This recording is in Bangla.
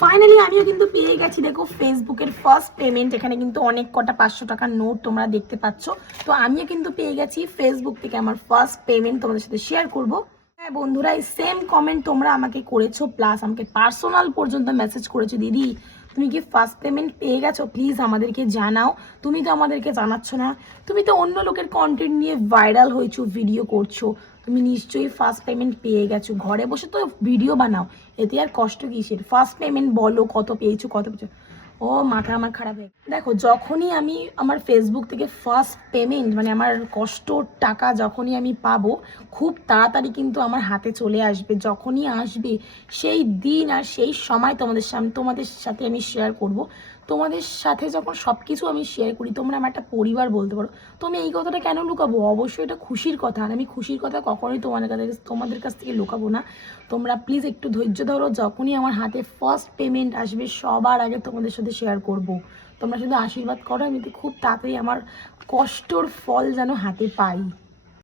ফাইনালি আমিও কিন্তু পেয়ে গেছি, দেখো ফেসবুকের ফার্স্ট পেমেন্ট। এখানে কিন্তু অনেক কটা 500 টাকার নোট তোমরা দেখতে পাচ্ছ। তো আমিও কিন্তু পেয়ে গেছি ফেসবুক থেকে আমার ফার্স্ট পেমেন্ট, তোমাদের সাথে শেয়ার করব। হ্যাঁ বন্ধুরা, এই সেম কমেন্ট তোমরা আমাকে করেছো, প্লাস আমাকে পার্সোনাল পর্যন্ত মেসেজ করেছো, দিদি তুমি কি ফার্স্ট পেমেন্ট পেয়ে গেছো, প্লিজ আমাদেরকে জানাও। তুমি তো আমাদেরকে জানাচ্ছ না, তুমি তো অন্য লোকের কন্টেন্ট নিয়ে ভাইরাল হয়েছো, ভিডিও করছো, তুমি নিশ্চয়ই ফার্স্ট পেমেন্ট পেয়ে গেছো। ঘরে বসে তো ভিডিও বানাও, এতে আর কষ্ট কিসের? ফার্স্ট পেমেন্ট বলো, কত পেয়েছো কত পেয়েছো। ও মাথা আমার খারাপ হয়ে দেখো, যখনই আমি আমার ফেসবুক থেকে ফার্স্ট পেমেন্ট মানে আমার কষ্টর টাকা যখনই আমি পাবো, খুব তাড়াতাড়ি কিন্তু আমার হাতে চলে আসবে। যখনই আসবে সেই দিন আর সেই সময় তোমাদের সাথে আমি শেয়ার করব। তোমাদের সাথে যখন সব কিছু আমি শেয়ার করি, তোমরা আমার একটা পরিবার বলতে পারো, তো আমি এই কথাটা কেন লুকাবো? অবশ্যই এটা খুশির কথা, আর আমি খুশির কথা কখনোই তোমাদের কাছ থেকে লুকাবো না। তোমরা প্লিজ একটু ধৈর্য ধরো, যখনই আমার হাতে ফার্স্ট পেমেন্ট আসবে সবার আগে তোমাদের সাথে শেয়ার করব। তোমরা শুধু আশীর্বাদ করো, আমি তো খুব তাড়াতাড়ি আমার কষ্টর ফল যেন হাতে পাই।